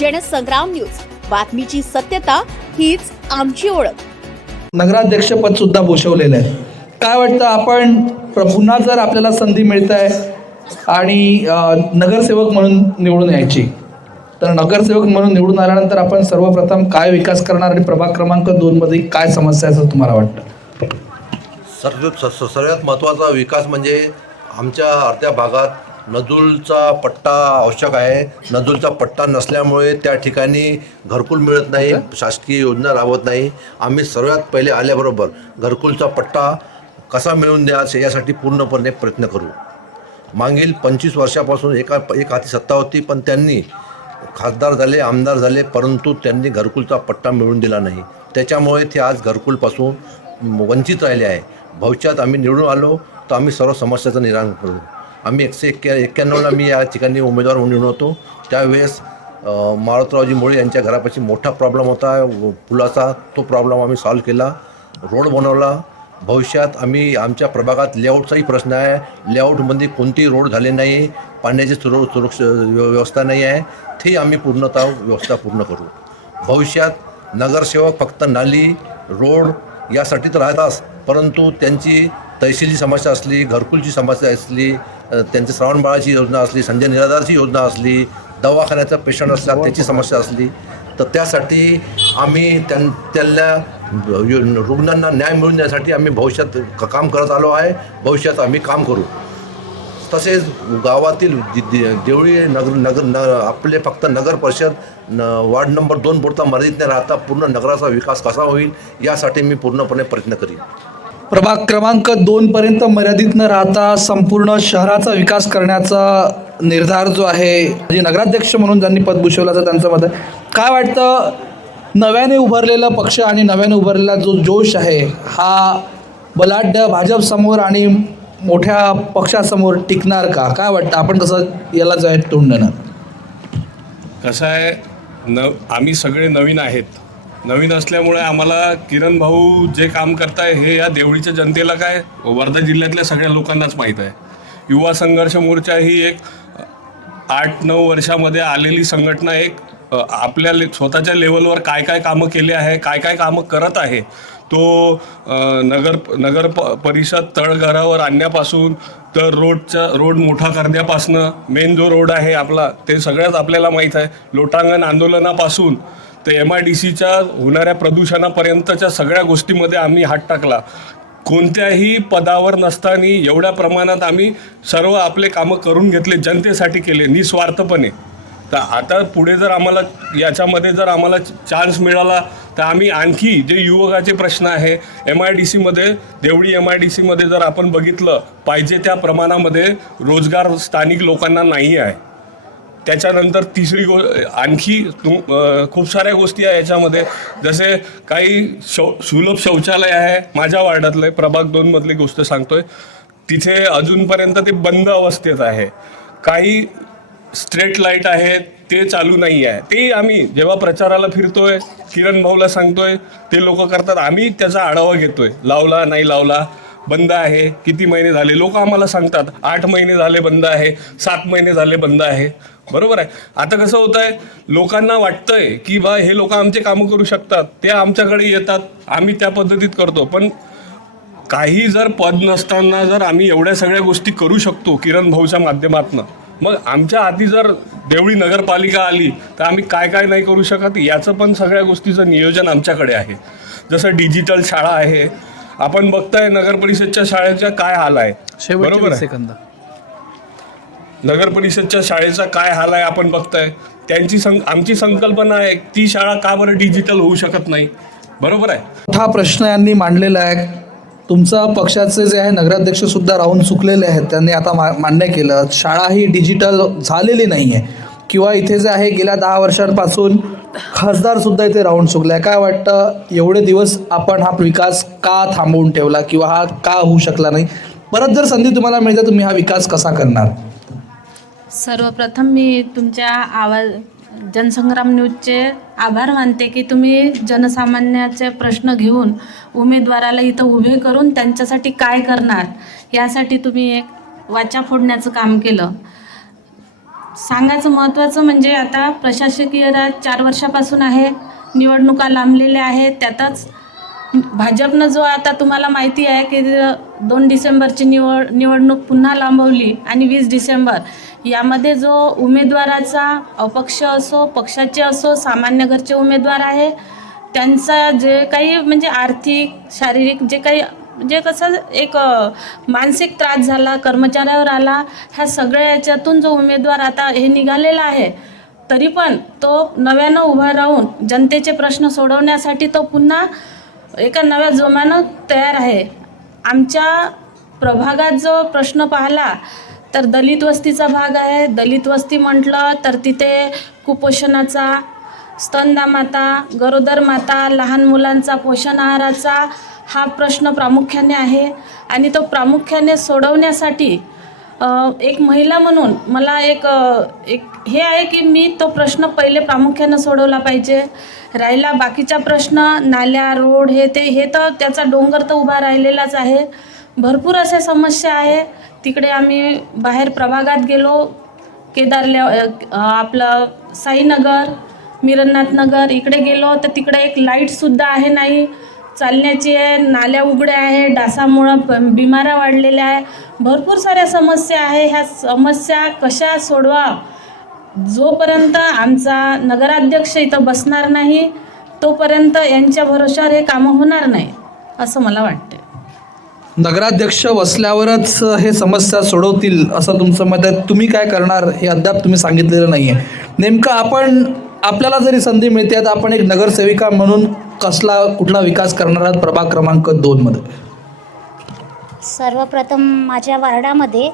Jansangram news, बातमीची सत्यता हीच आमची ओळख. नगराध्यक्ष पद सुद्धा भूषवलेलं आहे. काय वाटतं, आपण पुन्हा जर आपल्याला संधी मिळत आहे आणि नगरसेवक म्हणून निवडून यायची, तर नगरसेवक म्हणून निवडून आल्यानंतर आपण सर्वप्रथम काय विकास करणार आणि प्रभाग क्रमांक 2 मध्ये काय समस्या आहे असं तुम्हाला वाटतं? सर्वात महत्त्वाचा विकास म्हणजे आमच्या अर्ध्या भागात नजूलचा पट्टा आवश्यक आहे. नजूलचा पट्टा नसल्यामुळे त्या ठिकाणी घरकुल मिळत नाही, शासकीय योजना राबवत नाही. आम्ही सर्वात पहिले आल्याबरोबर घरकुलचा पट्टा कसा मिळवून द्यायचा यासाठी पूर्णपणे प्रयत्न करू. मागील 25 वर्षापासून एक हाती सत्ता होती, पण त्यांनी खासदार झाले, आमदार झाले, परंतु त्यांनी घरकुलचा पट्टा मिळवून दिला नाही. त्याच्यामुळे ते आज घरकुलपासून वंचित राहिले आहे. भविष्यात आम्ही निवडून आलो तर आम्ही सर्व समस्याचं निराकरण करू. आम्ही 191ला मी या ठिकाणी उमेदवार म्हणून निवडून होतो. त्यावेळेस मारुतरावजी मोळे यांच्या घरापाशी मोठा प्रॉब्लेम होता पुलाचा. तो प्रॉब्लेम आम्ही सॉल्व्ह केला, रोड बनवला. भविष्यात आम्ही आमच्या प्रभागात लेआउटचाही प्रश्न आहे. लेआउटमध्ये कोणतेही रोड झाले नाही, पाण्याची सुरक्षा व्यवस्था नाही आहे. ते आम्ही पूर्णतः व्यवस्था पूर्ण करू. भविष्यात नगरसेवक फक्त नाली रोड यासाठी तर राहतात, परंतु त्यांची तहसीलची समस्या असली, घरकुलची समस्या असली, त्यांची श्रावण बाळाची योजना असली, संजय निराधारची योजना असली, दवाखान्याचा पेशंट असला त्याची समस्या असली, तर त्यासाठी आम्ही त्यांना रुग्णांना न्याय मिळवून देण्यासाठी आम्ही भविष्यात काम करत आलो आहे. भविष्यात आम्ही काम करू. तसेच गावातील देवळी आपले फक्त नगर परिषद वार्ड नंबर 2 पुरता मर्यादित न राहता पूर्ण नगराचा विकास कसा होईल यासाठी मी पूर्णपणे प्रयत्न करीन. प्रभाग क्रमांक 2 पर्यंत मर्यादित न राहता संपूर्ण शहराचा विकास करण्याचा निर्धार जो आहे, म्हणजे नगराध्यक्ष म्हणून ज्यांनी पद भूषवलं त्यांचं मत आहे. काय वाटतं, नव्याने उभारलेला पक्ष आणि नव्याने उभारलेला जो जोश आहे हा बलाढ्य भाजपसमोर आणि मोठ्या पक्षासमोर टिकणार का? काय वाटतं, आपण कसं याला जाय तोंड देणार? कसं आहे, आम्ही सगळे नवीन आहेत. नवीन असल्यामुळे आम्हाला किरण भाऊ जे काम करताय हे या देवळीच्या जनतेला काय वर्धा जिल्ह्यातल्या सगळ्या लोकांनाच माहीत आहे. युवा संघर्ष मोर्चा ही एक 8-9 वर्षामध्ये आलेली संघटना, एक आपल्या स्वतःच्या लेवलवर काय काय कामं केले आहे, काय काय कामं करत आहे, तो नगर परिषद तळघरावर आणण्यापासून तर रोड मोठा करण्यापासनं, मेन जो रोड आहे आपला ते सगळ्याच आपल्याला माहीत आहे. लोटांगण आंदोलनापासून ते MIDCच्या होणाऱ्या प्रदूषणापर्यंतच्या सगळ्या गोष्टीमध्ये आम्ही हात टाकला. कोणत्याही पदावर नसताना एवढ्या प्रमाणात आम्ही सर्व आपले कामं करून घेतले, जनतेसाठी केले निस्वार्थपणे. तर आता पुढे जर आम्हाला याच्यामध्ये जर आम्हाला चान्स मिळाला तर आम्ही आणखी जे युवकाचे प्रश्न आहे MIDCमध्ये, देवळी MIDCमध्ये जर आपण बघितलं, पाहिजे त्या प्रमाणामध्ये रोजगार स्थानिक लोकांना नाही आहे. त्याच्यानंतर तिसरी आणखी खूप साऱ्या गोष्टी आहे याच्यामध्ये, जसे काही सुलभ शौचालय आहे. माझ्या वार्डातलं प्रभाग 2 मधली गोष्ट सांगतोय, तिथे अजूनपर्यंत ते बंद अवस्थेत आहे. काही स्ट्रीट लाईट आहे ते चालू नाही आहे. ते आम्ही जेव्हा प्रचाराला फिरतोय, किरण भाऊला सांगतोय, ते लोक करतात, आम्ही त्याचा आढावा घेतोय, लावला नाही लावला, बंद आहे, किती महिने झाले, लोक आम्हाला सांगतात 8 महिने झाले बंद आहे, 7 महिने झाले बंद आहे. बरोबर आहे. आता कसं होत आहे, लोकांना वाटतंय की बा हे लोक आमचे कामं करू शकतात, ते आमच्याकडे येतात, आम्ही त्या पद्धतीत करतो. पण काही जर पद नसताना जर आम्ही एवढ्या सगळ्या गोष्टी करू शकतो किरण भाऊच्या माध्यमातून, मग आमच्या हाती जर देवळी नगरपालिका आली तर आम्ही काय काय नाही करू शकत, याचं पण सगळ्या गोष्टीचं नियोजन आमच्याकडे आहे. जसं डिजिटल शाळा आहे, आपण बघताय नगर परिषदच्या शाळेचा काय हाल आहे. बरोबर आहे, नगर परिषदच्या शाळेचा काय हाल आहे आपण बघताय. आमची संकल्पना आहे, ती शाळा का बरं डिजिटल होऊ शकत नाही. बरोबर आहे. मोठा प्रश्न यांनी मांडलेला आहे. तुमचा पक्षाचे जे आहे नगराध्यक्ष सुद्धा राहून चुकलेले आहेत, त्यांनी आता मान्य केलं शाळा ही डिजिटल झालेली नाही आहे, किंवा इथे जे आहे गेल्या 10 वर्षांपासून खासदार सुद्धा इथे राहून चुकला आहे. काय वाटतं, एवढे दिवस आपण हा विकास का थांबवून ठेवला किंवा हा का होऊ शकला नाही? परत जर संधी तुम्हाला मिळते, तुम्ही हा विकास कसा करणार? सर्वप्रथम मी तुमच्या जनसंग्राम न्यूजचे आभार मानते की तुम्ही जनसामान्याचे प्रश्न घेऊन उमेदवाराला इथं उभे करून त्यांच्यासाठी काय करणार यासाठी तुम्ही एक वाचा फोडण्याचं काम केलं. सांगायचं महत्त्वाचं म्हणजे आता प्रशासकीय राज 4 वर्षापासून आहे, निवडणुका लांबलेल्या आहेत. त्यातच भाजपनं जो आता तुम्हाला माहिती आहे की 2 डिसेंबरची निवडणूक पुन्हा लांबवली आणि 20 डिसेंबर यामध्ये जो उमेदवाराचा अपक्ष असो पक्षाचे असो सामान्य घरचे उमेदवार आहे त्यांचा जे काही म्हणजे आर्थिक शारीरिक जे काही म्हणजे कसं एक मानसिक त्रास झाला कर्मचाऱ्यावर आला, ह्या सगळ्या याच्यातून जो उमेदवार आता हे निघालेला आहे तरी पण तो नव्यानं उभा राहून जनतेचे प्रश्न सोडवण्यासाठी तो पुन्हा एका नव्या जोमानं तयार आहे. आमच्या प्रभागात जो प्रश्न पाहिला तर दलित वस्तीचा भाग आहे. दलित वस्ती म्हटलं तर तिथे कुपोषणाचा, स्तनदा माता, गरोदर माता, लहान मुलांचा पोषण आहाराचा हा प्रश्न प्रामुख्याने आहे आणि तो प्रामुख्याने सोडवण्यासाठी एक महिला म्हणून मला एक हे आहे की मी तो प्रश्न पहिले प्रामुख्यानं सोडवला पाहिजे. राहिला बाकीचा प्रश्न नाल्या रोड हे तर त्याचा डोंगर तर उभा राहिलेलाच आहे. भरपूर अशा समस्या आहे. तिकडे आम्ही बाहेर प्रभागात गेलो, आपलं साईनगर, मिरनाथ नगर इकडे गेलो तर तिकडे एक लाईटसुद्धा आहे नाही, चालण्याची आहे, नाल्या उघड्या आहे, डासामुळं बिमाऱ्या वाढलेल्या आहे. भरपूर साऱ्या समस्या आहे. ह्या समस्या कशा सोडवा जोपर्यंत आमचा नगराध्यक्ष इथं बसणार नाही तोपर्यंत यांच्या भरोशावर हे कामं होणार नाही असं मला वाटते. नगराध्यक्ष बसल्यावरच हे समस्या सोडवतील असं तुमचं मत आहे. तुम्ही काय करणार हे अद्याप तुम्ही सांगितलेलं नाही आहे. नेमकं आपल्याला जरी संधी मिळते तर आपण एक नगरसेविका म्हणून कुठला विकास करणार आहात प्रभाग क्रमांक 2 मध्ये? सर्वप्रथम माझ्या वार्डामध्ये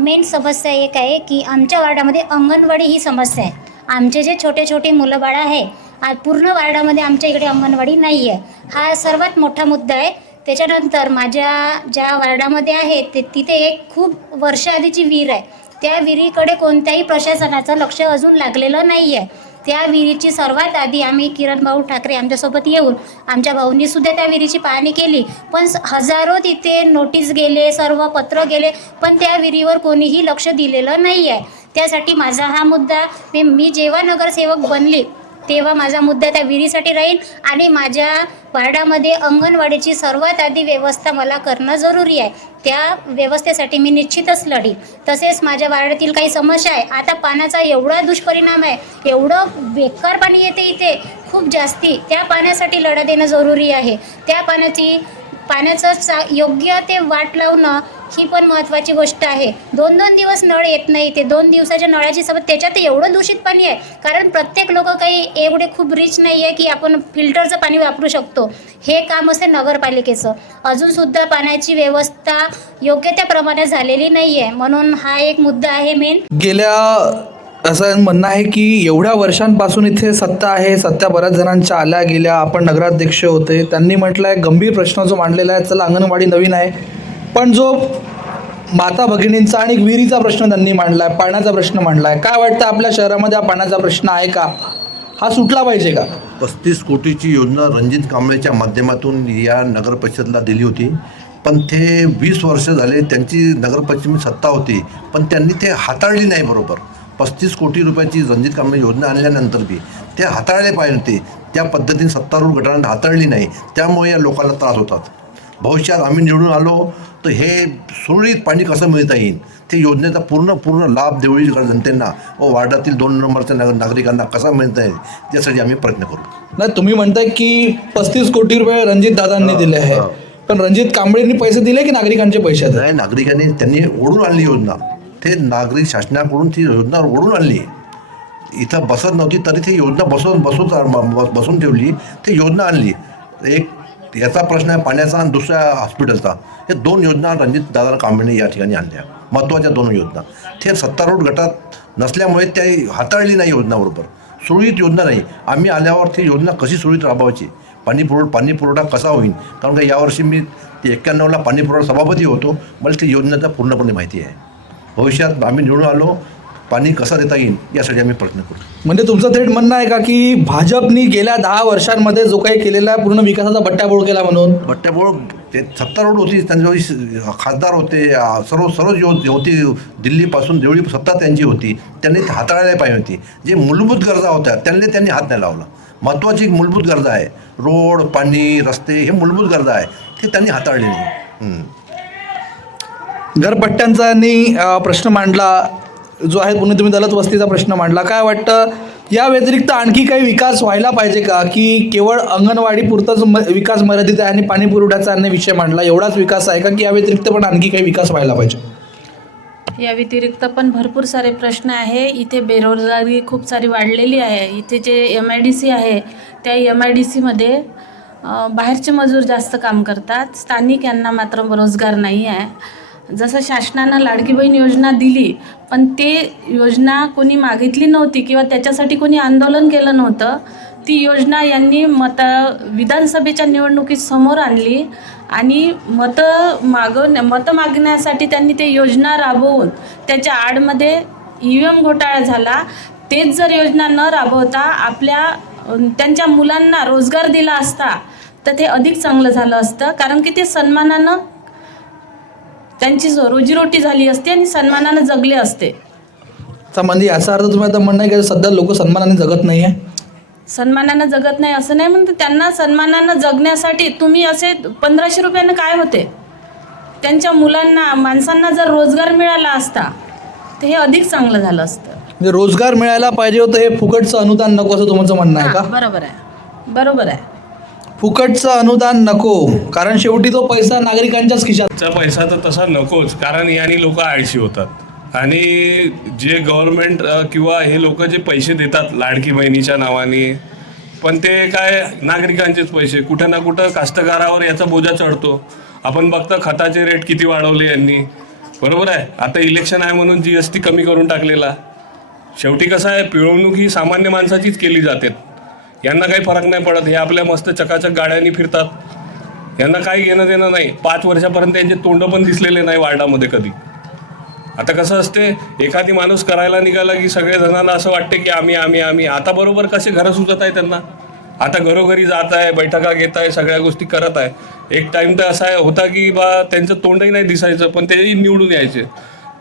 मेन समस्या एक आहे की आमच्या वार्डामध्ये अंगणवाडी ही समस्या आहे. आमचे जे छोटे छोटे मुलं बाळं आहे पूर्ण वार्डामध्ये आमच्या इकडे अंगणवाडी नाही आहे. हा सर्वात मोठा मुद्दा आहे. त्याच्यानंतर माझ्या ज्या वार्डामध्ये आहे तिथे एक खूप वर्षाआधीची विहीर आहे. त्या विहिरीकडे कोणत्याही प्रशासनाचं लक्ष अजून लागलेलं नाही आहे. त्या विहिरीची सर्वात आधी आम्ही किरण भाऊ ठाकरे आमच्यासोबत येऊन आमच्या भाऊंनीसुद्धा त्या विहिरीची पाहणी केली, पण हजारो तिथे नोटीस गेले, सर्व पत्र गेले, पण त्या विहिरीवर कोणीही लक्ष दिलेलं नाही आहे. त्यासाठी माझा हा मुद्दा मी जेव्हा नगरसेवक बनली तेव्हा माझा मुद्दा त्या विहिरीसाठी राहील आणि माझ्या वार्डामध्ये अंगणवाडीची सर्वात आधी व्यवस्था मला करणं जरुरी आहे. त्या व्यवस्थेसाठी मी निश्चितच लढीन. तसेच माझ्या वार्डातील काही समस्या आहे. आता पाण्याचा एवढा दुष्परिणाम आहे, एवढं बेकार पाणी येते इथे खूप जास्ती. त्या पाण्यासाठी लढा देणं जरुरी आहे. त्या पाण्याचं योग्य ते वाट लावणं ही पण महत्त्वाची गोष्ट आहे. 2-2 दिवस नळ येत नाही. ते 2 दिवसाच्या नळाची सोबत त्याच्यात एवढं दूषित पाणी आहे कारण प्रत्येक लोक काही एवढे खूप रिच नाही आहे की आपण फिल्टरचं पाणी वापरू शकतो. हे काम असते नगरपालिकेचं. अजूनसुद्धा पाण्याची व्यवस्था योग्य त्या प्रमाणात झालेली नाही आहे. म्हणून हा एक मुद्दा आहे मेन. गेल्या असं म्हणणं आहे की एवढ्या वर्षांपासून इथे सत्ता आहे, सत्ता बऱ्याच जणांच्या आल्या गेल्या, आपण नगराध्यक्ष होते, त्यांनी म्हटलं आहे गंभीर प्रश्न जो मांडलेला आहे, चला अंगणवाडी नवीन आहे, पण जो माता भगिनींचा आणि विहिरीचा प्रश्न त्यांनी मांडला आहे, पाण्याचा प्रश्न मांडला आहे. काय वाटतं आपल्या शहरामध्ये हा पाण्याचा प्रश्न आहे का? हा सुटला पाहिजे का? 35 कोटीची योजना रणजित कांबळेच्या माध्यमातून या नगर परिषदेला दिली होती, पण ते 20 वर्ष झाले त्यांची नगर परिषदेची सत्ता होती, पण त्यांनी ते हाताळली नाही बरोबर. 35 कोटी रुपयाची रणजित कांबळे योजना आणल्यानंतर बी ते हाताळले पाहिजे होते. त्या पद्धतीने सत्तारूढ गटाने हाताळली नाही, त्यामुळे या लोकांना त्रास होतात. भविष्यात आम्ही निवडून आलो तर हे सुरळीत पाणी कसं मिळता येईल ते योजनेचा पूर्ण लाभ देवळीच्या जनतेना व वार्डातील 2 नंबरच्या नागरिकांना कसा मिळता येईल त्यासाठी आम्ही प्रयत्न करू. नाही, तुम्ही म्हणताय की 35 कोटी रुपये रणजित दादांनी दिले आहे, पण रणजित कांबळेंनी पैसे दिले की नागरिकांचे पैसे? नाही, नागरिकांनी त्यांनी ओढून आणली योजना. ते नागरिक शासनाकडून ती योजना ओढून आणली. इथं बसत नव्हती तरी ती योजना बसून ठेवली, ती योजना आणली. एक याचा प्रश्न आहे पाण्याचा आणि दुसऱ्या हॉस्पिटलचा. हे 2 योजना रणजित दादा कांबळेंनी या ठिकाणी आणल्या, महत्त्वाच्या 2 योजना. ते सत्तारूढ गटात नसल्यामुळे त्या हाताळली नाही योजना बरोबर. सुरळीत योजना नाही. आम्ही आल्यावर ती योजना कशी सुरळीत राबवायची, पाणी पुरवठा कसा होईल, कारण का यावर्षी मी ते 91ला पाणी पुरवठा सभापती होतो, मला ती योजनेचा पूर्णपणे माहिती आहे. भविष्यात आम्ही निवडून आलो पाणी कसं देता येईल यासाठी आम्ही प्रयत्न करू. म्हणजे तुमचं थेट म्हणणं आहे का की भाजपनी गेल्या 10 वर्षांमध्ये जो काही केलेला आहे पूर्ण विकासाचा बट्ट्याबोळ केला म्हणून? बट्ट्याबोळ ते सत्तारूढ होती, त्यांच्यावेळी खासदार होते, सर्व होती, दिल्लीपासून देवळी सत्ता त्यांची होती, त्यांनी ते हाताळायला पाहिजे होती. जे मूलभूत गरजा होत्या त्यांनी हात नाही लावला. महत्त्वाची एक मूलभूत गरजा आहे, रोड, पाणी, रस्ते, हे मूलभूत गरजा आहे, ते त्यांनी हाताळले नाही. घरपट्ट्यांचा प्रश्न मांडला जो आहे, पुणे तुम्ही दलित वस्तीचा प्रश्न मांडला. काय वाटतं, या व्यतिरिक्त आणखी काही विकास व्हायला पाहिजे का, की केवळ अंगणवाडी पुरताच विकास मर्यादित आहे आणि पाणी पुरवठ्याचा विषय मांडला, एवढाच विकास आहे का, की या व्यतिरिक्त पण आणखी काही विकास व्हायला पाहिजे? या व्यतिरिक्त पण भरपूर सारे प्रश्न आहे. इथे बेरोजगारी खूप सारी वाढलेली आहे. इथे जे MIDC आहे त्या MIDCमध्ये बाहेरचे मजूर जास्त काम करतात, स्थानिक यांना मात्र रोजगार नाही आहे. जसं शासनानं लाडकी बहीण योजना दिली, पण ते योजना कोणी मागितली नव्हती किंवा त्याच्यासाठी कोणी आंदोलन केलं नव्हतं. ती योजना यांनी विधानसभेच्या निवडणुकीत समोर आणली आणि मतं मागण्यासाठी त्यांनी ते योजना राबवून त्याच्या आडमध्ये EVM घोटाळा झाला. तेच जर योजना न राबवता त्यांच्या मुलांना रोजगार दिला असता तर ते अधिक चांगलं झालं असतं, कारण की ते सन्मानानं त्यांची रोजीरोटी झाली असते आणि सन्मानानं जगले असते. म्हणजे याचा अर्थ तुम्ही आता म्हणणं आहे की सध्या लोक सन्मानाने जगत नाही आहे? सन्मानानं जगत नाही असं नाही म्हणतो. त्यांना सन्मानानं जगण्यासाठी तुम्ही असे 1500 रुपयानं काय होते, त्यांच्या मुलांना माणसांना जर रोजगार मिळाला असता तर हे अधिक चांगलं झालं असतं. म्हणजे रोजगार मिळायला पाहिजे होतं, हे फुकटचं अनुदान नको असं तुमचं म्हणणं आहे का? बरोबर आहे. फुकटचं अनुदान नको, कारण शेवटी तो पैसा नागरिकांच्याच खिशात. पैसा तर तसा नकोच, कारण याने लोक आळशी होतात आणि जे गव्हर्नमेंट किंवा हे लोक जे पैसे देतात लाडकी बहिणीच्या नावाने, पण ते काय नागरिकांचेच पैसे, कुठं ना कुठं कास्तकारावर याचा बोजा चढतो. आपण बघतो खताचे रेट किती वाढवले यांनी, बरोबर आहे. आता इलेक्शन आहे म्हणून GST कमी करून टाकलेला. शेवटी कसं आहे, पिळवणूक ही सामान्य माणसाचीच केली जाते. यांना काही फरक नाही पडत, हे आपल्या मस्त चकाचक गाड्यांनी फिरतात, यांना काही घेणं देणं नाही. 5 वर्षापर्यंत यांचे तोंड पण दिसलेले नाही वार्डामध्ये कधी. आता कसं असते, एखादी माणूस करायला निघाला की सगळे जणांना असं वाटते की आम्ही आता बरोबर कसे घरं सुचत आहे त्यांना. आता घरोघरी जात आहे, बैठका घेत आहे, सगळ्या गोष्टी करत आहे. एक टाईम तर असा होता की त्यांचं तोंडही नाही दिसायचं, पण तेही निवडून यायचे.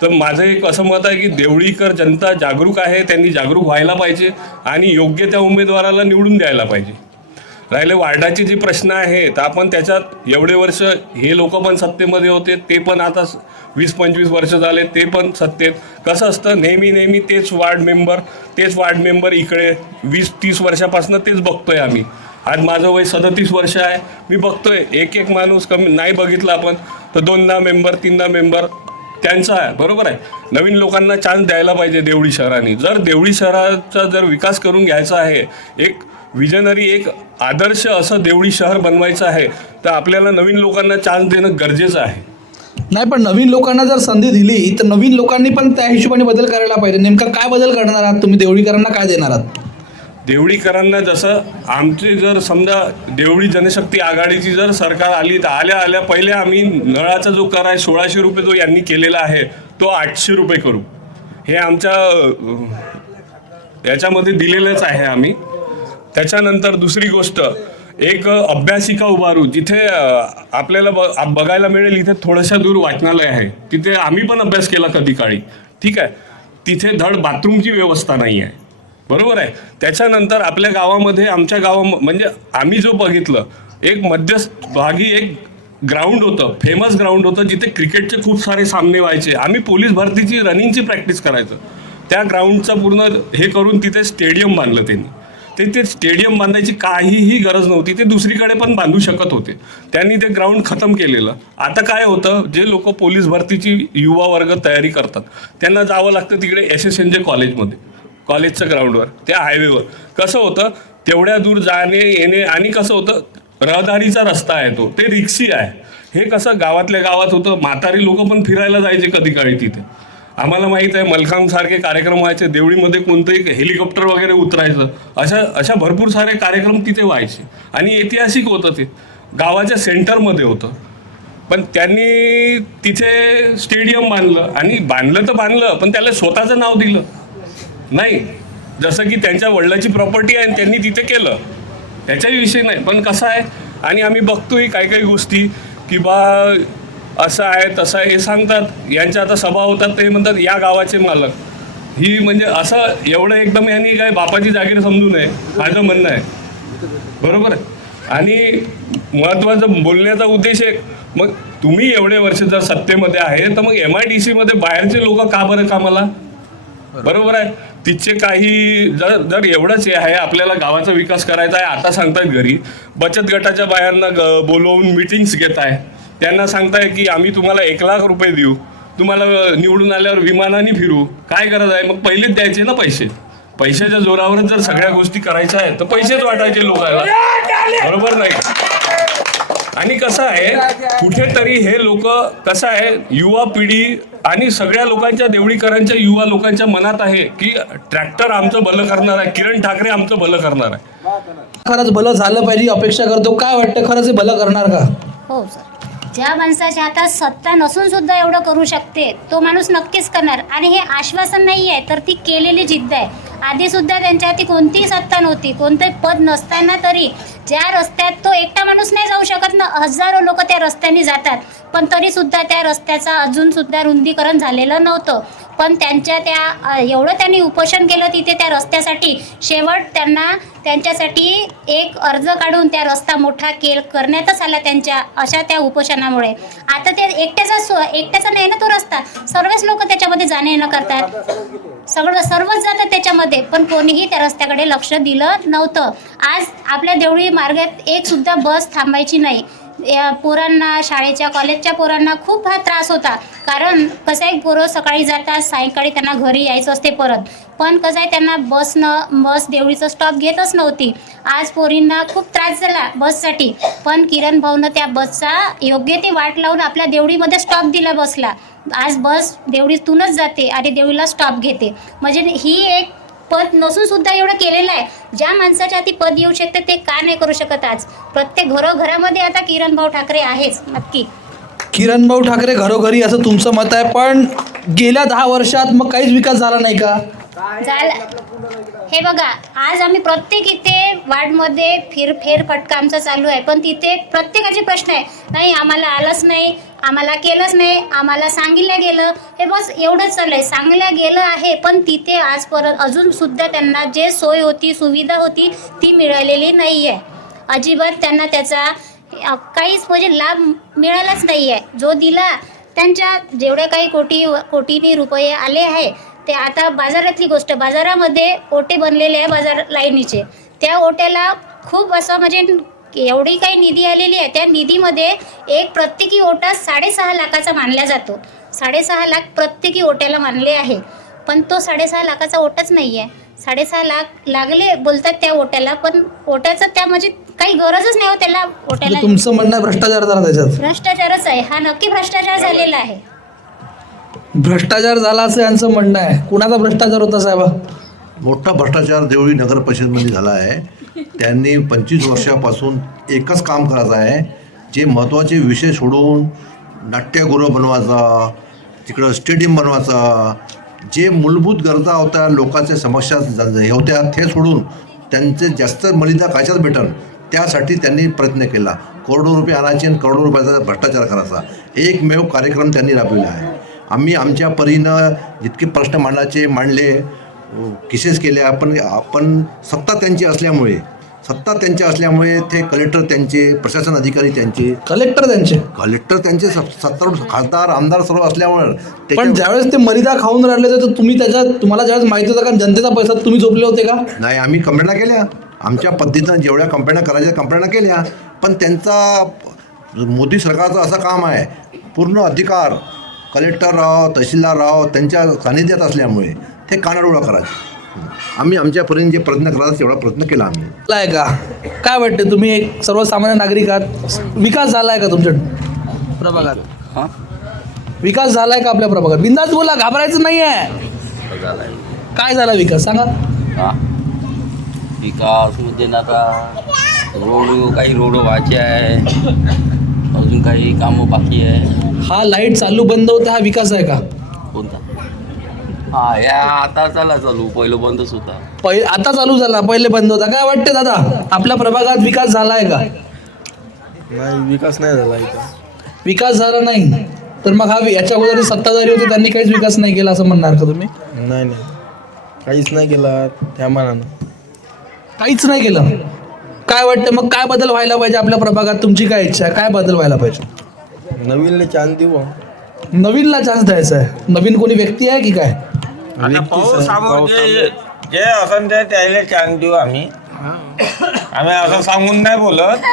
तर माझं एक असं मत आहे की देवळीकर जनता जागरूक आहे, त्यांनी जागरूक व्हायला पाहिजे आणि योग्य त्या उमेदवाराला निवडून द्यायला पाहिजे. राहिले वार्डाचे जे प्रश्न आहेत, आपण त्याच्यात एवढे वर्ष हे लोक पण सत्तेमध्ये होते, ते पण आता 20-25 वर्ष झाले ते पण सत्तेत. कसं असतं, नेहमी तेच वार्ड मेंबर इकडे 20-30 वर्षापासून तेच बघतोय आम्ही. आज माझं वय 37 वर्ष आहे, मी बघतोय एक माणूस कमी नाही बघितला आपण तर 2दा मेंबर 3दा मेंबर त्यांचा आहे, बरोबर आहे. नवीन लोकांना चान्स द्यायला पाहिजे देवळी शहराने. जर देवळी शहराचा जर विकास करून घ्यायचा आहे, एक विजनरी, एक आदर्श असं देवळी शहर बनवायचं आहे, तर आपल्याला नवीन लोकांना चान्स देणं गरजेचं आहे. नाही, पण नवीन लोकांना जर संधी दिली तर नवीन लोकांनी पण त्या हिशोबाने बदल करायला पाहिजे. नेमका काय बदल करणार आहात तुम्ही, देवळीकरांना काय देणार आहात? देवळीकरांना जसं आमचे जर समजा देवळी जनशक्ती आघाडीची जर सरकार आली तर आल्या पहिले आम्ही नळाचा जो कर आहे 1600 रुपये जो यांनी केलेला आहे तो 800 रुपये करू, हे आमच्या याच्यामध्ये दिलेलंच आहे आम्ही. त्याच्यानंतर दुसरी गोष्ट, एक अभ्यासिका उभारू, जिथे आपल्याला बघायला मिळेल इथे थोड्याशा दूर वाचनालय आहे, तिथे आम्ही पण अभ्यास केला कधी काळी, ठीक आहे. तिथे धड बाथरूमची व्यवस्था नाही आहे, बरोबर आहे. त्याच्यानंतर आपल्या गावामध्ये, आमच्या म्हणजे आम्ही जो बघितलं, एक मध्यभागी एक ग्राउंड होतं, फेमस ग्राउंड होतं, जिथे क्रिकेटचे खूप सारे सामने व्हायचे. आम्ही पोलीस भरतीची रनिंगची प्रॅक्टिस करायचं. त्या ग्राउंडचं पूर्ण हे करून तिथे स्टेडियम बांधलं त्यांनी. ते स्टेडियम बांधायची काहीही गरज नव्हती, ते दुसरीकडे पण बांधू शकत होते. त्यांनी ते ग्राउंड खतम केलेलं. आता काय होतं, जे लोक पोलीस भरतीची युवा वर्ग तयारी करतात त्यांना जावं लागतं तिकडे SSNJ कॉलेजच्या ग्राउंडवर, त्या हायवेवर. कसं होतं, तेवढ्या दूर जाणे येणे, आणि कसं होतं, रहदारीचा रस्ता आहे तो, ते रिक्षी आहे. हे कसं गावातल्या गावात होतं, म्हातारी लोक पण फिरायला जायचे कधी काळी तिथे. आम्हाला माहीत आहे मलखांबसारखे कार्यक्रम व्हायचे, देवळीमध्ये कोणतंही हेलिकॉप्टर वगैरे उतरायचं, अशा भरपूर सारे कार्यक्रम तिथे व्हायचे. आणि ऐतिहासिक होतं, ते गावाच्या सेंटरमध्ये होतं. पण त्यांनी तिथे स्टेडियम बांधलं, आणि बांधलं पण त्याला स्वतःचं नाव दिलं नाही. जसं की त्यांच्या वडिलाची प्रॉपर्टी आहे आणि त्यांनी तिथे केलं, त्याच्याही विषय नाही. पण कसं आहे, आणि आम्ही बघतोय काही गोष्टी की बा असं आहे तसं आहे हे सांगतात. यांच्या आता सभा होतात ते म्हणतात या गावाचे मालक. ही म्हणजे असं एवढं एकदम यांनी काय बापाची जागीर समजू नये माझं म्हणणं आहे. बरोबर आहे. आणि महत्त्वाचं बोलण्याचा उद्देश आहे, मग तुम्ही एवढे वर्ष जर सत्तेमध्ये आहे तर मग MIDC मध्ये बाहेरचे लोक का बरं कामाला? बरोबर आहे. तिचे काही जर एवढंच हे आहे आपल्याला गावाचा विकास करायचा आहे, आता सांगतायत घरी बचत गटाच्या बायांना बोलवून मिटिंग्स घेत आहे. त्यांना सांगताय की आम्ही तुम्हाला 1 लाख रुपये देऊ, तुम्हाला निवडून आल्यावर विमानाने फिरू. काय गरज आहे? मग पहिलेच द्यायचे ना पैसे. पैशाच्या जोरावरच जर सगळ्या गोष्टी करायच्या आहेत तर पैसेच वाटायचे लोकांना. बरोबर नाही? आणि कसं आहे कुठेतरी हे लोक कसं आहे युवा पिढी आणि सगळ्या लोकांच्या देवळीकरांच्या युवा लोकांच्या मनात आहे की ट्रॅक्टर आमचं भलं करणार आहे, किरण ठाकरे आमचं भलं करणार आहे. खरंच भलं झालं पाहिजे अपेक्षा करतो. काय वाटतं खरंच हे भलं करणार का? हो सर, ज्या माणसाच्या हातात सत्ता नसून सुद्धा एवढं करू शकते तो माणूस नक्कीच करणार. आणि हे आश्वासन नाही आहे तर ती केलेली जिद्द आहे. आधी सुद्धा त्यांच्या हाती कोणतीही सत्ता नव्हती, कोणतंही पद नसताना तरी ज्या रस्त्यात तो एकटा माणूस नाही जाऊ शकत ना, हजारो लोक त्या रस्त्याने जातात, पण तरी सुद्धा त्या रस्त्याचा अजून सुद्धा रुंदीकरण झालेलं नव्हतं. पण एवढं त्यांनी उपोषण केलं तिथे त्या रस्त्यासाठी. शेवट त्यांच्यासाठी एक अर्ज काढून त्या रस्ता मोठा करण्यातच आला त्यांच्या अशा त्या उपोषणामुळे. आता ते एकट्याचा नाही ना तो रस्ता, सर्वच लोक त्याच्यामध्ये जाणे येणं करतात, सर्वच जातात त्याच्यामध्ये, पण कोणीही त्या रस्त्याकडे लक्ष दिलं नव्हतं. आज आपल्या देवळी मार्गात एक सुद्धा बस थांबायची नाही. या पोरांना, शाळेच्या कॉलेजच्या पोरांना खूप हा त्रास होता. कारण कसं आहे पोरं सकाळी जातात, सायंकाळी त्यांना घरी यायचं असते परत. पण कसं आहे त्यांना बस देवळीचं स्टॉप घेतच नव्हती. आज पोरींना खूप त्रास झाला बससाठी, पण किरण भाऊनं त्या बसचा योग्य ती वाट लावून आपल्या देवळीमध्ये स्टॉप दिला बसला. आज बस देवळीतूनच जाते आणि देवळीला स्टॉप घेते. म्हणजे ही एक पद नसून सुद्धा एवढं केलेलं आहे. ज्या माणसाच्या हाती पद येऊ शकते ते का नाही करू शकत? आज प्रत्येक घरोघरामध्ये आता किरण भाऊ ठाकरे आहेच नक्की. किरण भाऊ ठाकरे घरोघरी असं तुमचं मत आहे, पण गेल्या 10 वर्षात मग काहीच विकास झाला नाही का? हे बघा, आज आम्ही प्रत्येक इथे वार्डमध्ये फेरफटका आमचा चालू आहे, पण तिथे प्रत्येकाचे प्रश्न आहे, नाही आम्हाला आलंच नाही, आम्हाला केलंच नाही, आम्हाला सांगितलं गेलं. हे बस एवढंच चालू आहे. सांगलं गेलं आहे पण तिथे आजपर्यंत अजून सुद्धा त्यांना जे सोय होती, सुविधा होती ती मिळालेली नाही आहे. अजिबात त्यांना त्याचा काहीच म्हणजे लाभ मिळालाच नाही आहे. जो दिला त्यांच्या जेवढ्या काही कोटींनी रुपये आले आहे ते आता बाजारातली गोष्ट, बाजारामध्ये ओटे बनलेले आहे बाजार लाईनीचे, त्या ओट्याला खूप असं म्हणजे एवढी काही निधी आलेली आहे. त्या निधीमध्ये एक प्रत्येकी ओटा 6.5 लाखाचा मानला जातो. 6.5 लाख प्रत्येकी ओट्याला मानले आहे, पण तो 6.5 लाखाचा ओटाच नाही आहे. 6.5 लाख लागले बोलतात त्या ओट्याला, पण ओट्याचं त्या म्हणजे काही गरजच नाही हो त्याला ओट्याला. तुमचं म्हणणं आहे भ्रष्टाचार झाला त्याच्यात? भ्रष्टाचारच आहे हा, नक्की भ्रष्टाचार झालेला आहे. भ्रष्टाचार झाला असं यांचं म्हणणं आहे. कुणाचा भ्रष्टाचार होता साहेबा? मोठा भ्रष्टाचार देवळी नगर परिषदमध्ये झाला आहे. त्यांनी 25 वर्षापासून एकच काम करायचं आहे, जे महत्त्वाचे विषय सोडून नाट्यगृह बनवायचा, तिकडं स्टेडियम बनवायचा, जे मूलभूत गरजा होत्या लोकांच्या समस्या होत्या ते सोडून त्यांचे जास्त मलिदा कायच्याच भेटन त्यासाठी त्यांनी प्रयत्न केला. करोडो रुपये आणायचे आणि करोडो रुपयाचा भ्रष्टाचार करायचा एकमेव कार्यक्रम त्यांनी राबविला आहे. आम्ही आमच्या परीनं जितके प्रश्न मांडले, केसेस केल्या, आपण सत्ता त्यांची असल्यामुळे ते कलेक्टर त्यांचे, प्रशासन अधिकारी त्यांचे, कलेक्टर त्यांचे सत्तारूढ खासदार आमदार सर्व असल्यामुळे. पण ज्यावेळेस ते मर्यादा खाऊन राहिले तर तुम्हाला ज्यावेळेस माहिती होतं का जनतेचा पैसा तुम्ही झोपले होते का? नाही, आम्ही कंप्लेंटा केल्या आमच्या पद्धतीनं, जेवढ्या कंप्लेंटा करायच्या कंप्लेंटा केल्या, पण त्यांचा मोदी सरकारचं असं काम आहे, पूर्ण अधिकार कलेक्टर राव, तहसीलदार राव त्यांच्या सानिध्यात असल्यामुळे ते कानाडोळा करायचे. आम्ही आमच्या परीने जे प्रयत्न करायचा तेवढा प्रयत्न केला आम्ही. आहे का? काय वाटते तुम्ही एक सर्वसामान्य नागरिक आहात, विकास झाला आहे का तुमच्या प्रभागात? विकास झाला आहे का आपल्या प्रभागात? बिंदास बोला, घाबरायचं नाही आहे. काय झाला विकास सांगा? विकास म्हणजे ना आता काही रोड व्हायचे आहे, अजून काही कामं बाकी आहे. हा लाईट चालू बंद होता, हा विकास आहे का? कोणता? या आता चालू, पहिलं बंदच होता. आता चालू झाला, पहिले बंद होता. काय वाटते दादा, आपल्या प्रभागात विकास झाला आहे का? नाही, विकास नाही झाला इथं. विकास झाला नाही तर मग याच्या अगोदर सत्ताधारी होते त्यांनी काहीच विकास नाही केला असं म्हणणार का तुम्ही? नाही काहीच नाही केला त्या मानानं. काहीच नाही केलं. काय वाटतं मग काय बदल व्हायला पाहिजे आपल्या प्रभागात? तुमची काय इच्छा आहे? काय बदल व्हायला पाहिजे? नवीनले चान्स देऊ. नवीनला चान्स द्यायचा आहे. नवीन कोणी व्यक्ती आहे की काय? जे असं ते त्याला चान्स देऊ आम्ही असं सांगून नाही बोलत.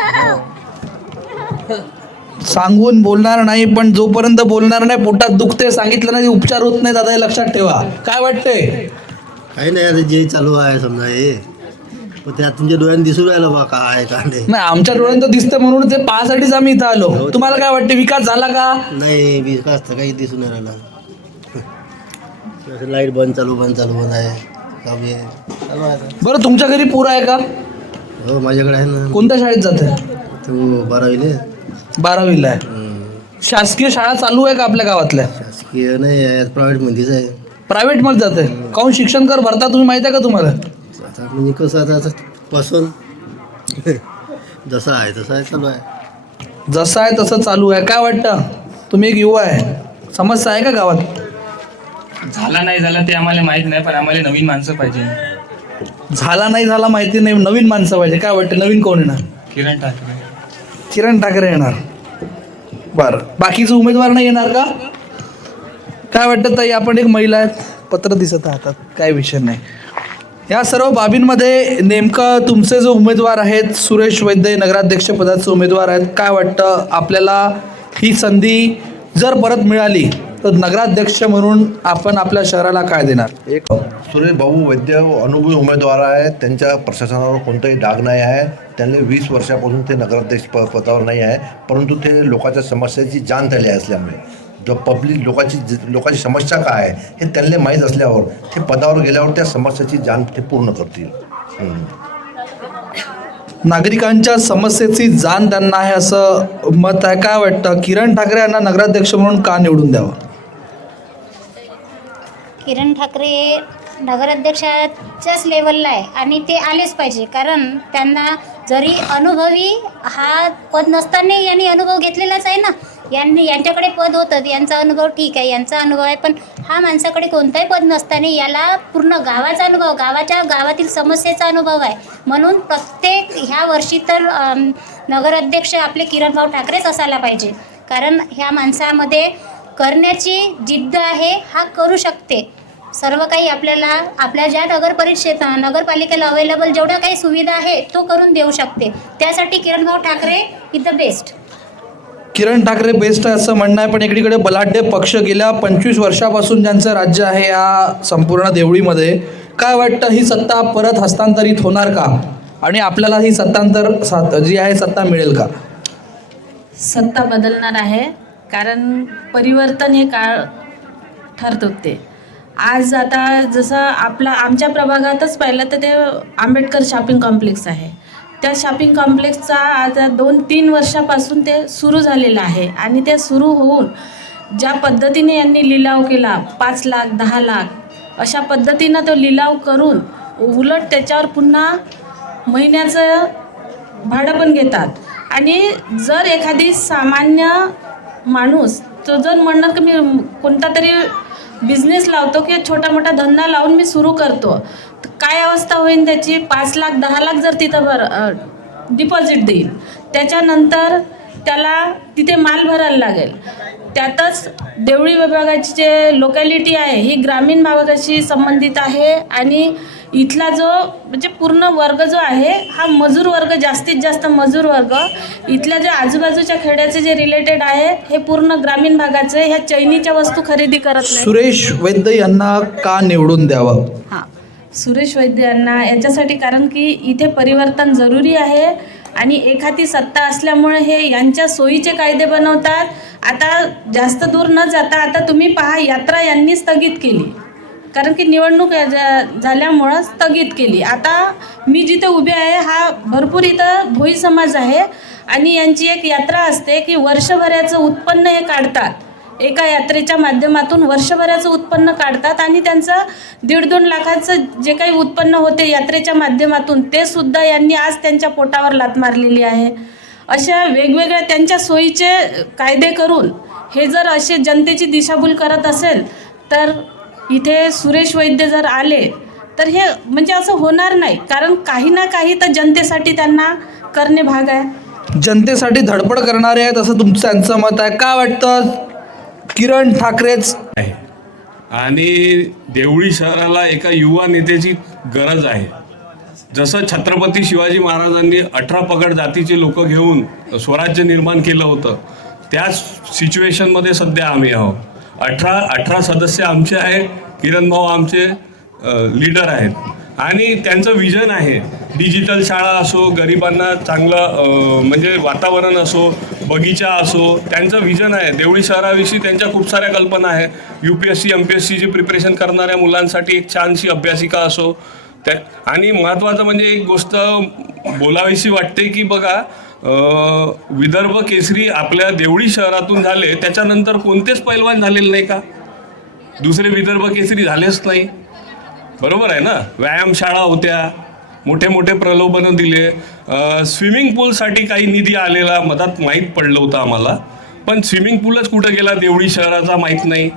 सांगून बोलणार नाही, पण जोपर्यंत बोलणार नाही पोटात दुखते सांगितलं नाही उपचार होत नाही दादा, हे लक्षात ठेवा. काय वाटतंय? काही नाही, आता जे चालू आहे समजा हे पण त्यात तुमच्या डोळ्यात दिसून राहिलं बा काय का नाही. आमच्या डोळ्यांत दिसतं म्हणून ते पाहासाठीच आम्ही इथं आलो. तुम्हाला काय वाटतं विकास झाला का? नाही विकास तर काही दिसून नाही राहिला. लाईट बंद चालू आहे काम हे चालू आहे आता. बरं तुमच्या घरी पूर आहे का? हो माझ्याकडे आहे ना. कोणत्या शाळेत जाते? तो 12वीले. 12वीला आहे. शासकीय शाळा चालू आहे का आपल्या गावातल्या? शासकीय नाही आहे, प्रायव्हेट मध्येच आहे. प्रायव्हेट मध्ये जाते. काहून शिक्षण कर भरता तुम्ही माहिती आहे का तुम्हाला? आता म्हणजे कसं आता पसंत जसं आहे तसं आहे चालू आहे. जसं आहे तसं चालू आहे. काय वाटतं? तुम्ही एक युवा आहे, समस्या आहे का गावात? झाला नाही झाला ते आम्हाला माहित नाही, पण आम्हाला नवीन माणसं पाहिजे. झाला नाही झाला माहिती नाही, नवीन माणसं पाहिजे. काय वाटतं नवीन कोण येणार? किरण ठाकरे. किरण ठाकरे येणार. बरं बाकीचे उमेदवार नाही येणार का? काय वाटतं ताई? आपण एक महिला आहेत, पत्र दिसत हातात, काय विषय नाही. या सर्व बाबींमध्ये नेमकं तुमचे जो उमेदवार आहेत सुरेश वैद्य नगराध्यक्ष पदाचे उमेदवार आहेत, काय वाटतं आपल्याला ही संधी जर परत मिळाली तर नगराध्यक्ष म्हणून आपण आपल्या शहराला काय देणार? एक सुरेश भाऊ वैद्य अनुभवी उमेदवार आहेत. त्यांच्या प्रशासनावर कोणताही डाग नाही आहे. त्यांनी 20 वर्षापासून ते नगराध्यक्ष पदावर नाही आहे, परंतु ते लोकांच्या समस्याची जाण झाली असल्यामुळे जो पब्लिक लोकांची समस्या काय आहे हे त्यांना माहीत असल्यावर ते पदावर गेल्यावर त्या समस्याची जाण ते पूर्ण करतील. नागरिकांच्या समस्येची जाण त्यांना आहे असं मत आहे. काय वाटतं किरण ठाकरे यांना नगराध्यक्ष म्हणून का निवडून द्यावं? किरण ठाकरे नगराध्यक्षाच्याच लेवलला आहे आणि ते आलेच पाहिजे, कारण त्यांना जरी अनुभवी हा पद नसताना यांनी अनुभव घेतलेलाच आहे ना. यांच्याकडे पद होतं, यांचा अनुभव ठीक आहे, यांचा अनुभव आहे, पण हा माणसाकडे कोणताही पद नसताना याला पूर्ण गावाचा अनुभव, गावातील समस्येचा अनुभव आहे. म्हणून प्रत्येक ह्या वर्षी तर नगराध्यक्ष आपले किरणभाऊ ठाकरेच असायला पाहिजे, कारण ह्या माणसामध्ये करण्याची जिद्द आहे, हा करू शकते. सर्व काही आपल्या ज्या नगरपालिकेला अवेलेबल जेवढ्या काही सुविधा आहे तो करून देऊ शकते. त्यासाठी किरणभाऊ Thackeray is the best. Kiran Thackeray best आहे असं म्हणणं आहे, पण एकीकडे बलाढ्य पक्ष गेल्या 25 वर्षापासून ज्यांचं राज्य आहे या संपूर्ण देवळीमध्ये, काय वाटतं ही सत्ता परत हस्तांतरित होणार का? आणि आपल्याला ही जी आहे सत्ता मिळेल का? सत्ता बदलणार आहे, कारण परिवर्तन हे काळ ठरत ते. आज आता जसं आमच्या प्रभागातच पाहिलं तर ते आंबेडकर शॉपिंग कॉम्प्लेक्स आहे. त्या शॉपिंग कॉम्प्लेक्सचा आता 2-3 वर्षापासून ते सुरू झालेलं आहे आणि ते सुरू होऊन ज्या पद्धतीने यांनी लिलाव केला 5 लाख 10 लाख अशा पद्धतीनं तो लिलाव करून उलट त्याच्यावर पुन्हा महिन्याचं भाडं पण घेतात. आणि जर एखादी सामान्य माणूस तो जर म्हणणार की मी कोणता तरी बिझनेस लावतो की छोटा मोठा धंदा लावून मी सुरू करतो, तर काय अवस्था होईल त्याची? 5 लाख 10 लाख जर तिथं डिपॉझिट देईल, त्याच्यानंतर त्याला तिथे माल भरायला लागेल. त्यातच देवळी विभागाची जे लोकॅलिटी आहे ही ग्रामीण भागाशी संबंधित आहे आणि इथला जो म्हणजे पूर्ण वर्ग जो आहे हा मजूर वर्ग, जास्तीत जास्त मजूर वर्ग. इथल्या जे आजूबाजूच्या खेड्याचे जे रिलेटेड आहे हे पूर्ण ग्रामीण भागाचे ह्या चैनीच्या वस्तू खरेदी करत नाही. सुरेश वैद्य यांना का निवडून द्यावं? हां, सुरेश वैद्य यांना याच्यासाठी कारण की इथे परिवर्तन जरुरी आहे आणि एखादी सत्ता असल्यामुळे हे यांच्या सोयीचे कायदे बनवतात. आता जास्त दूर न जाता आता तुम्ही पहा, यात्रा यांनी स्थगित केली कारण की निवडणूक झाल्यामुळं स्थगित केली. आता मी जिथे उभे आहे हा भरपूर इथं भोई समाज आहे आणि यांची एक यात्रा असते की वर्षभराचं उत्पन्न हे काढतात. एका यात्रेच्या माध्यमातून वर्षभराचं उत्पन्न काढतात आणि त्यांचं 1.5-2 लाखाचं जे काही उत्पन्न होते यात्रेच्या माध्यमातून ते सुद्धा यांनी आज त्यांच्या पोटावर लाथ मारलेली आहे. अशा वेगवेगळ्या त्यांच्या सोयीचे कायदे करून हे जर असे जनतेची दिशाभूल करत असेल तर इथे सुरेश वैद्य जर आले तर हे म्हणजे असं होणार नाही, कारण काही ना काही तर जनतेसाठी त्यांना करणे भाग आहे. जनतेसाठी धडपड करणारे आहेत असं तुमचं त्यांचं मत आहे. काय वाटतं किरण ठाकरेच आहे आणि देवळी शहराला एका युवा नेत्याची गरज आहे. जसं छत्रपती शिवाजी महाराजांनी 18 पगड जातीचे लोक घेऊन स्वराज्य निर्माण केलं होतं, त्याच सिच्युएशनमध्ये सध्या आम्ही आहोत. 18 सदस्य आमचे आहे, किरण भाऊ आमचे लीडर आहेत आणि त्यांचं विजन आहे. डिजिटल शाळा असो, गरिबांना चांगलं म्हणजे वातावरण असो, बगीचा असो, त्यांचं विजन आहे. देवळी शहराविषयी त्यांच्या खूप साऱ्या कल्पना आहे. UPSC MPSCची प्रिपरेशन करणाऱ्या मुलांसाठी एक छानशी अभ्यासिका असो त्या. आणि महत्त्वाचं म्हणजे एक गोष्ट बोलावीशी वाटते की बघा, विदर्भ केसरी आपल्या देवळी शहरातून झाले, त्याच्यानंतर कोणतेच पैलवान झालेले नाही का? दुसरे विदर्भ केसरी झालेच नाही, बरोबर आहे ना. व्यायामशाळा होत्या, मोठे मोठे प्रलोभनं दिले. स्विमिंग पूलसाठी काही निधी आलेला मधात माहीत पडलं होतं आम्हाला, पण स्विमिंग पूलच कुठं गेला देवळी शहराचा माहीत नाही.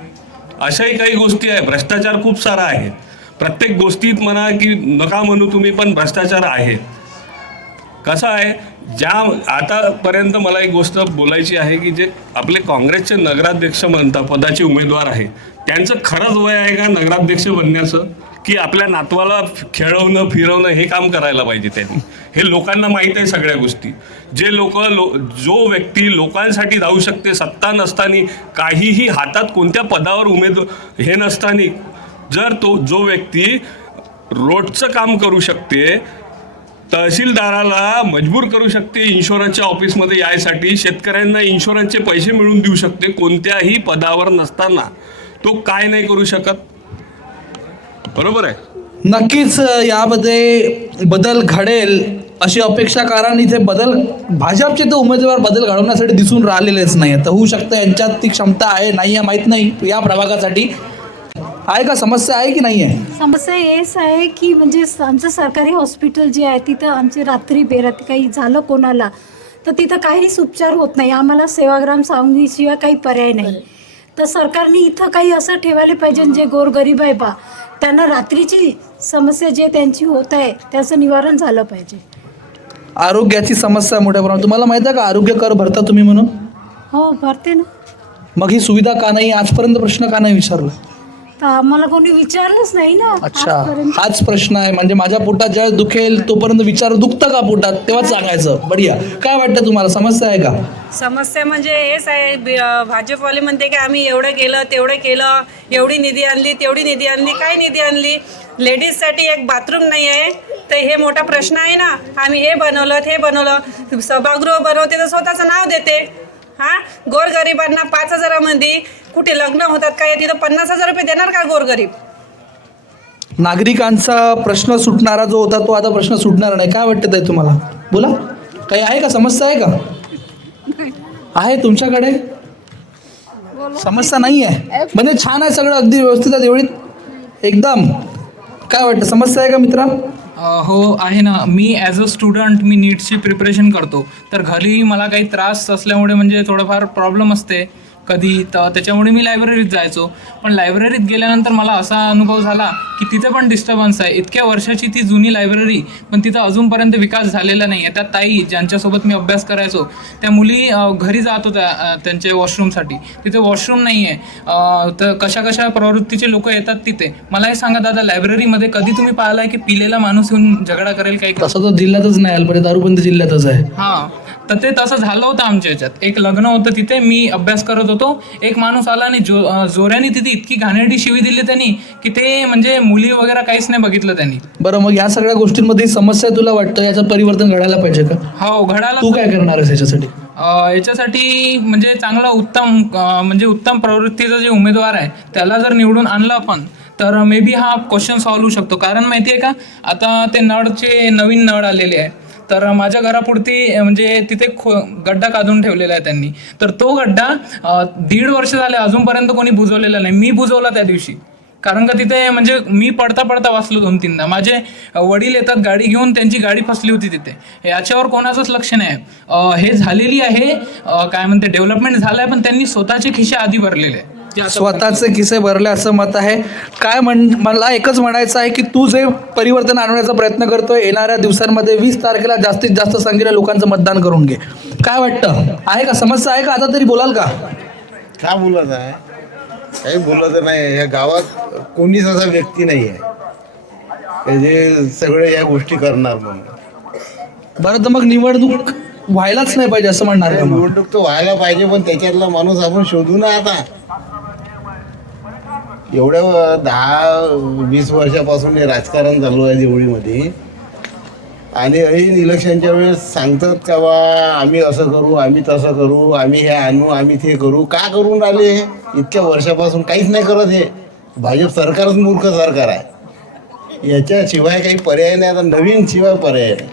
अशाही काही गोष्टी आहे. भ्रष्टाचार खूप सारा आहे. प्रत्येक गोष्टीत म्हणा की नका म्हणू तुम्ही, पण भ्रष्टाचार आहे. कसं आहे, आतापर्यंत मला एक गोष्ट बोलायची आहे की जे आपले काँग्रेसचे नगराध्यक्ष म्हणता पदाचे उमेदवार आहे, त्यांचं खरंच वय आहे का नगराध्यक्ष बनण्याचं, की आपल्या नातवाला खेळवणं फिरवणं हे काम करायला पाहिजे त्यांनी? हे लोकांना माहीत आहे सगळ्या गोष्टी. जे जो व्यक्ती लोकांसाठी जाऊ शकते, सत्ता नसताना, काहीही हातात कोणत्या पदावर हे नसताना, जर जो व्यक्ती रोडचं काम करू शकते, तहसीलदाराला मजबूर करू शकते इन्शुरन्सच्या ऑफिसमध्ये यायसाठी, शेतकऱ्यांना इन्शुरन्सचे पैसे मिळवून देऊ शकते कोणत्याही पदावर नसताना, तो काय नाही करू शकत? बरोबर आहे. नक्कीच यामध्ये बदल घडेल अशी अपेक्षा, कारण इथे भाजपचे तर उमेदवार बदल घडवण्यासाठी दिसून राहिलेलेच नाही. तर होऊ शकतं यांच्यात ती क्षमता आहे नाही आहे माहीत नाही. या प्रभागासाठी आहे का समस्या आहे की नाही आहे? समस्या हेच आहे की म्हणजे आमचं सरकारी हॉस्पिटल जे आहे तिथं आमचे रात्री बेरात्री काही झालं कोणाला तर तिथं काहीच उपचार होत नाही. आम्हाला सेवाग्राम सांगलीशिवाय काही पर्याय नाही. तर सरकारने इथं काही असं ठेवायला पाहिजे जे गोरगरीब आहे बा, त्यांना रात्रीची समस्या जे त्यांची होत आहे त्याचं निवारण झालं पाहिजे. आरोग्याची समस्या मोठ्या प्रमाणात. तुम्हाला माहिती आहे का आरोग्य कर भरता तुम्ही म्हणून? हो भरते ना. मग ही सुविधा का नाही? आजपर्यंत प्रश्न का नाही विचारला? तर आम्हाला कोणी विचारलंच नाही ना. अच्छा, हाच प्रश्न आहे. म्हणजे माझ्या पोटात ज्यावेळेस दुखेल तोपर्यंत दुखतं का पोटात तेव्हा सांगायचं. बढिया. काय वाटतं तुम्हाला, समस्या आहे का? समस्या म्हणजे हेच आहे, भाजपवाले म्हणते की आम्ही एवढं केलं तेवढं केलं, एवढी निधी आणली तेवढी निधी आणली. काय निधी आणली? लेडीजसाठी एक बाथरूम नाही आहे, तर हे मोठा प्रश्न आहे ना. आम्ही हे बनवलं, सभागृह बनवते तर स्वतःचं नाव देते. गोरगरिबांना 5,000मध्ये कुठे लग्न होतात काय, तिथं 50,000 रुपये देणार का गोरगरीब? नागरिकांचा प्रश्न सुटणारा जो होता तो आता प्रश्न सुटणार नाही. काय वाटतं ताई तुम्हाला? बोला, काही आहे का, समस्या आहे का? आहे तुमच्याकडे समस्या नाही आहे? म्हणजे छान आहे सगळं, अगदी व्यवस्थित आहे देवळीत एकदम. काय वाटतं, समस्या आहे का मित्रा? हो आहे ना. मी ॲज अ स्टुडंट मी नीटची प्रिपरेशन करतो, तर घरी मला काही त्रास असल्यामुळे म्हणजे थोडंफार प्रॉब्लेम असते कधी, तर त्याच्यामुळे मी लायब्ररीत जायचो. पण लायब्ररीत गेल्यानंतर मला असा अनुभव झाला की तिथे पण डिस्टर्बन्स आहे. इतक्या वर्षाची ती जुनी लायब्ररी, पण तिथं अजूनपर्यंत विकास झालेला नाही आहे. त्या ताई ज्यांच्यासोबत मी अभ्यास करायचो त्या मुली घरी जात होत्या त्यांच्या वॉशरूमसाठी, तिथे वॉशरूम नाही आहे. तर कशा प्रवृत्तीचे लोक येतात तिथे. मला हे सांगा दादा, लायब्ररीमध्ये कधी तुम्ही पाहिलं आहे की पिलेला माणूस येऊन झगडा करेल काही? तसं तर जिल्ह्यातच नाही आलं, दारूबंद जिल्ह्यातच आहे. हां, तर ते तसं झालं होतं आमच्या ह्याच्यात. एक लग्न होतं तिथे, मी अभ्यास करत होतो. एक माणूस आला आणि जोऱ्याने तिथे इतकी घाणेरडी शिवी दिली त्यांनी की ते म्हणजे मुली वगैरे काहीच नाही बघितलं त्यांनी. बरं, मग या सगळ्या गोष्टींमध्ये समस्या तुला वाटतं याचं परिवर्तन घडायला पाहिजे का? हो, घडायला. तू काय करणार आहेस याच्यासाठी? याच्यासाठी म्हणजे चांगला उत्तम प्रवृत्तीचा जे उमेदवार आहे त्याला जर निवडून आणलं आपण तर मे बी हा क्वेश्चन सॉल्व्ह होऊ शकतो. कारण माहिती आहे का, आता ते नवीन नळ आलेले आहे, तर माझ्या घरापुरती म्हणजे तिथे गड्डा काढून ठेवलेला आहे त्यांनी. तर तो गड्डा 1.5 वर्ष झाले अजूनपर्यंत कोणी बुजवलेला नाही. मी बुजवला त्या दिवशी. कारण का तिथे म्हणजे मी पडता पडता वाचलो 2-3दा. माझे वडील येतात गाडी घेऊन, त्यांची गाडी फसली होती तिथे. याच्यावर कोणाचंच लक्ष नाही. हे झालेली आहे, काय म्हणते, डेव्हलपमेंट झालंय, पण त्यांनी स्वतःचे खिसे आधी भरलेले आहे. स्वतःचे किस्से भरले असं मत आहे. मला एकच म्हणायचं आहे की तू जे परिवर्तन आणण्याचा प्रयत्न करतोय, येणाऱ्या दिवसांमध्ये 20 तारखेला जास्तीत जास्त संख्येने लोकांचं मतदान करून घे. काय वाटतं, आहे का समस्या आहे का? आता तरी बोलाल का? काय बोलत आहे? काही बोलत नाही. या गावात कोणीच असा व्यक्ती नाही आहे जे सगळे या गोष्टी करणार म्हणून. बरं, तर मग निवडणूक व्हायलाच नाही पाहिजे असं म्हणणार का? निवडणूक तर व्हायला पाहिजे, पण त्याच्यातला माणूस आपण शोधू ना. आता एवढ्या 10-20 वर्षापासून हे राजकारण चालू आहे देवळीमध्ये, आणि ऐन इलेक्शनच्या वेळेस सांगतात का बा आम्ही असं करू, आम्ही तसं करू, आम्ही हे आणू, आम्ही ते करू. का करून राहिले? इतक्या वर्षापासून काहीच नाही करत. हे भाजप सरकारच मूर्ख सरकार आहे. याच्याशिवाय काही पर्याय नाही. आता नवीन शिवाय पर्याय नाही.